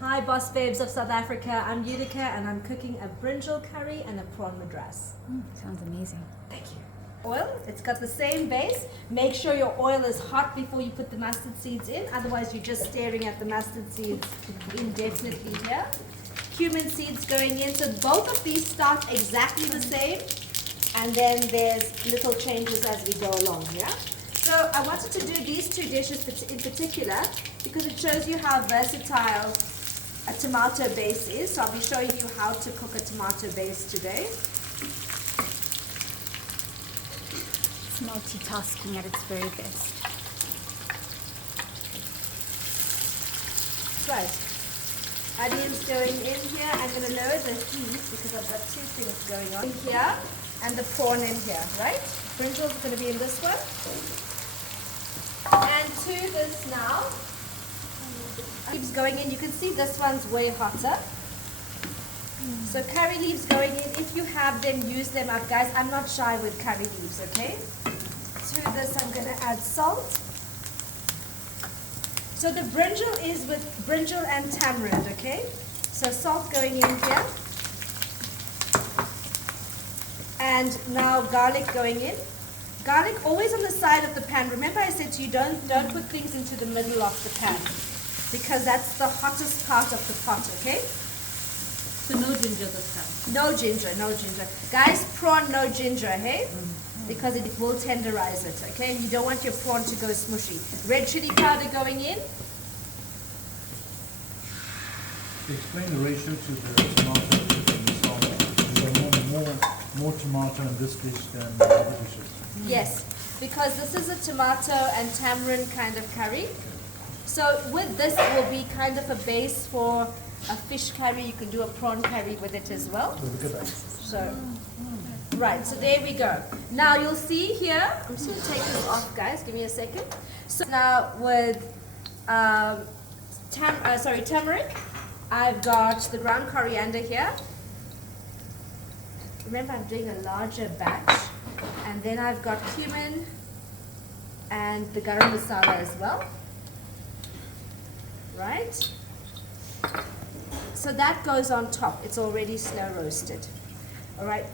Hi boss babes of South Africa, I'm Utica and I'm cooking a brinjal curry and a prawn madras. Sounds amazing. Thank you. Oil, it's got the same base. Make sure your oil is hot before you put the mustard seeds in, otherwise you're just staring at the mustard seeds indefinitely here. Cumin seeds going in, so both of these start exactly the same, and then there's little changes as we go along, yeah? So I wanted to do these two dishes in particular because it shows you how versatile a tomato base is. So I'll be showing you how to cook a tomato base today. It's multitasking at its very best. Right. Onions going in here. I'm going to lower the heat because I've got two things going on here and the prawn in here, right? Brinjal is going to be in this one. And to this now, leaves going in. You can see this one's way hotter. So curry leaves going in. If you have them, use them up, guys. I'm not shy with curry leaves, okay? To this, I'm going to add salt. So the brinjal is with brinjal and tamarind, okay? So salt going in here. And now garlic going in. Garlic always on the side of the pan. Remember I said to you, don't put things into the middle of the pan because that's the hottest part of the pot, okay? So no ginger this time? No ginger, no ginger. Guys, prawn, no ginger, hey? Because it will tenderize it, okay? And you don't want your prawn to go smushy. Red chili powder going in. Explain the ratio to the tomato and the salt. Is there more tomato in this dish than the other dishes? Yes, because this is a tomato and tamarind kind of curry. So with this, it will be kind of a base for a fish curry. You can do a prawn curry with it as well. Look at that. So, right, so there we go. Now you'll see here, I'm just going to take this off, guys. Give me a second. So now with turmeric, I've got the ground coriander here. Remember, I'm doing a larger batch. And then I've got cumin and the garam masala as well. Right? So that goes on top. It's already slow roasted. All right.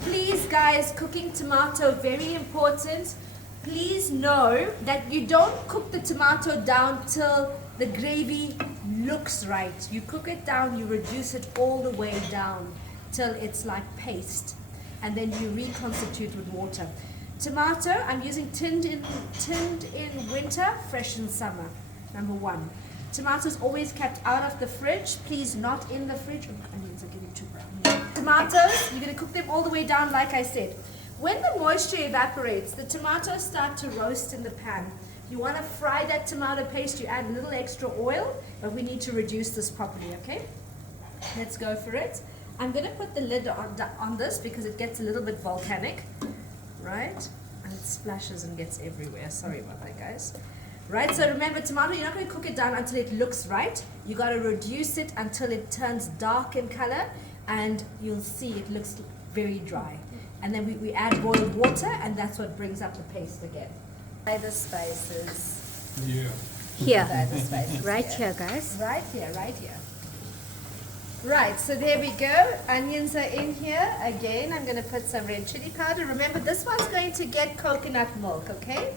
Please, guys, cooking tomato, very important. Please know that you don't cook the tomato down till the gravy looks right. You cook it down, you reduce it all the way down till it's like paste. And then you reconstitute with water. Tomato, I'm using tinned in winter, fresh in summer. Number one. Tomatoes always kept out of the fridge. Please, not in the fridge. Oh, onions are getting too brown. Tomatoes, you're going to cook them all the way down like I said. When the moisture evaporates, the tomatoes start to roast in the pan. You want to fry that tomato paste, you add a little extra oil, but we need to reduce this properly, okay? Let's go for it. I'm going to put the lid on this because it gets a little bit volcanic, right? And it splashes and gets everywhere. Sorry about that, guys. Right, so remember, tomato, you're not going to cook it down until it looks right. You got to reduce it until it turns dark in color, and you'll see it looks very dry. And then we add boiled water, and that's what brings up the paste again. By the spices. Yeah. Here. By the spices. Right here, guys. Right here, right here. Right, so there we go. Onions are in here. Again, I'm going to put some red chili powder. Remember, this one's going to get coconut milk, okay?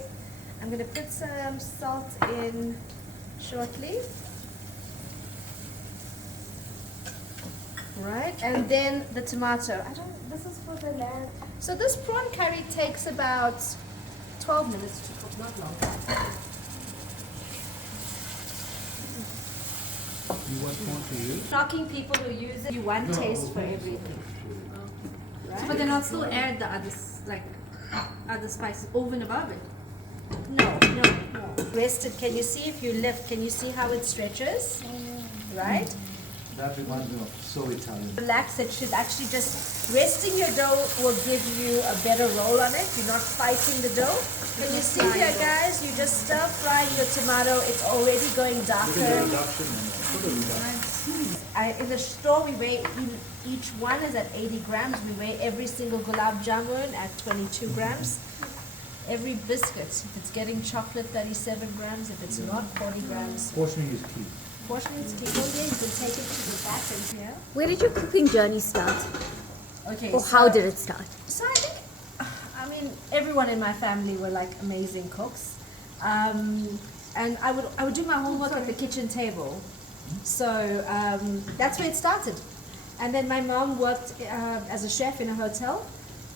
I'm going to put some salt in shortly. Right, and then the tomato. This is for the lamb. So this prawn curry takes about 12 minutes to cook, not long. You want to use? Shocking people who use it. You want taste for everything. Right? But then also add the other spices over and above it. No. Rest it. Can you see if you lift? Can you see how it stretches? Right? That reminds me of so Italian. Relax. It should actually just resting your dough will give you a better roll on it. You're not fighting the dough. Can you see here, guys? You just stir frying your tomato. It's already going darker. In the store, we weigh each one is at 80 grams. We weigh every single gulab jamun at 22 grams. Every biscuit, if it's getting chocolate, 37 grams. If it's not, 40 grams. Portioning is key. portion it, keep on there. You can take it to the back and here. Where did your cooking journey start? Okay. Or how did it start? So I think, I mean, everyone in my family were like amazing cooks, and I would do my homework at the kitchen table. So that's where it started. And then my mom worked as a chef in a hotel,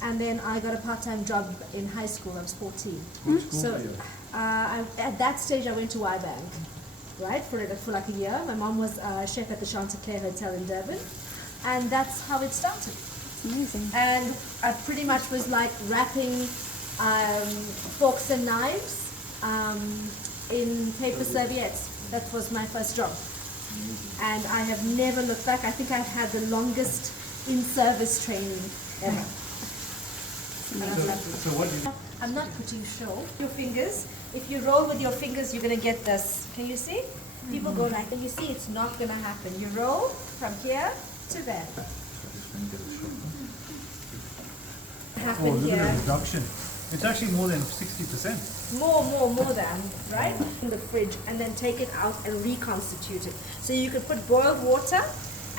and then I got a part-time job in high school. I was 14. What school So were you? at that stage, I went to Y-Bank, right, for like a year. My mom was a chef at the Chanticleer Hotel in Durban, and that's how it started. Amazing. And I pretty much was like wrapping forks and knives in paper serviettes. That was my first job. And I have never looked back. I think I've had the longest in-service training ever. And I've loved it. So what do you... I'm not putting show. Your fingers, if you roll with your fingers, you're going to get this. Can you see? People go like, and you see it's not going to happen. You roll from here to there. Oh, Happen look at here. the reduction. It's actually more than 60%. More than, right? In the fridge, and then take it out and reconstitute it. So you could put boiled water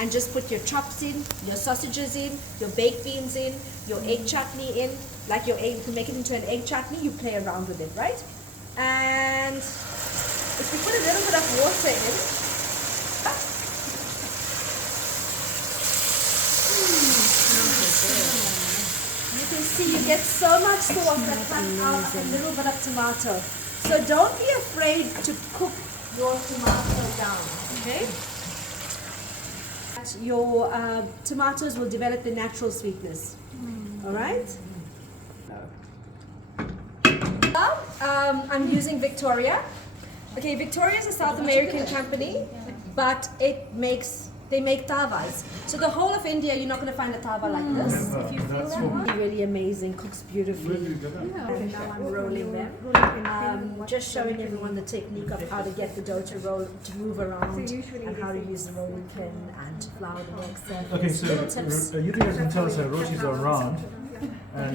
and just put your chops in, your sausages in, your baked beans in, your egg chutney in, like your egg, you can make it into an egg chutney, you play around with it, right? And if you put a little bit of water in, you can see you get so much sauce that comes out of a little bit of tomato. So don't be afraid to cook your tomato down, okay? Your tomatoes will develop the natural sweetness. All right? I'm using Victoria. Okay, Victoria is a South American company, but they make tavas. So the whole of India, you're not going to find a tava like this. If you feel that one, really amazing, cooks beautifully. And now I'm rolling them. Just showing everyone the technique of how to get the dough to roll, to move around, and how to use the rolling pin and to flour the next. Okay, so little tips. you guys can tell us how rotis are round. And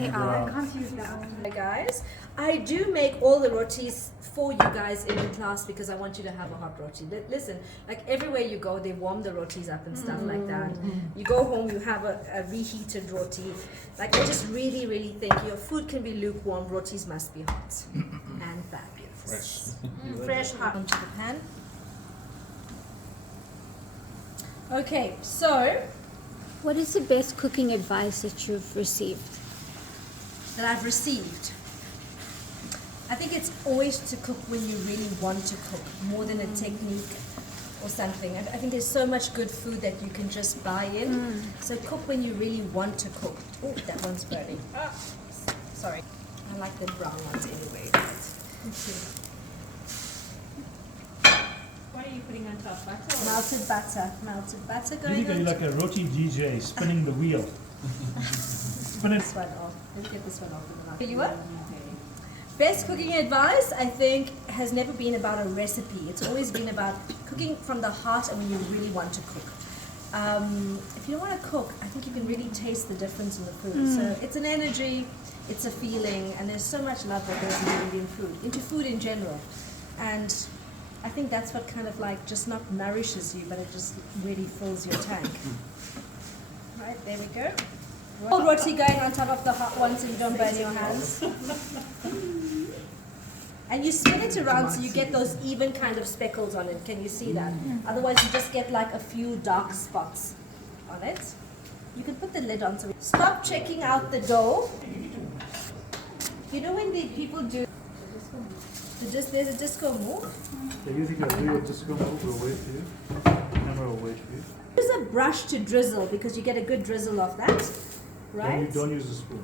Hey guys, I do make all the rotis for you guys in the class because I want you to have a hot roti. Listen, like everywhere you go, they warm the rotis up and stuff like that. You go home, you have a reheated roti. Like I just really, really think your food can be lukewarm, rotis must be hot and fabulous. Fresh, hot onto the pan. Okay, so What is the best cooking advice that you've received? that I've received. I think it's always to cook when you really want to cook, more than a technique or something. I think there's so much good food that you can just buy in. So cook when you really want to cook. Oh, that one's burning. Sorry. I like the brown ones anyway. What are you putting on top? Butter? Melted butter. Melted butter you going look on. like a roti DJ spinning the wheel. Spin it. This one off. Let's get this one off. You what? Best cooking advice, I think, has never been about a recipe. It's always been about cooking from the heart and when you really want to cook. If you don't want to cook, I think you can really taste the difference in the food. So it's an energy, it's a feeling, and there's so much love that goes into Indian food, into food in general. And I think that's what kind of like just not nourishes you, but it just really fills your tank. Right, there we go. Cold roti going on top of the hot one so you don't burn your hands. And you spin it around so you get those even kind of speckles on it. Can you see that? Otherwise you just get like a few dark spots on it. You can put the lid on so stop checking out the dough. You know when the people do there's a disco move? You think I'll do your disco move? We'll wait for you. Camera will wait for you. Use a brush to drizzle because you get a good drizzle of that. Right? Don't use the spoon.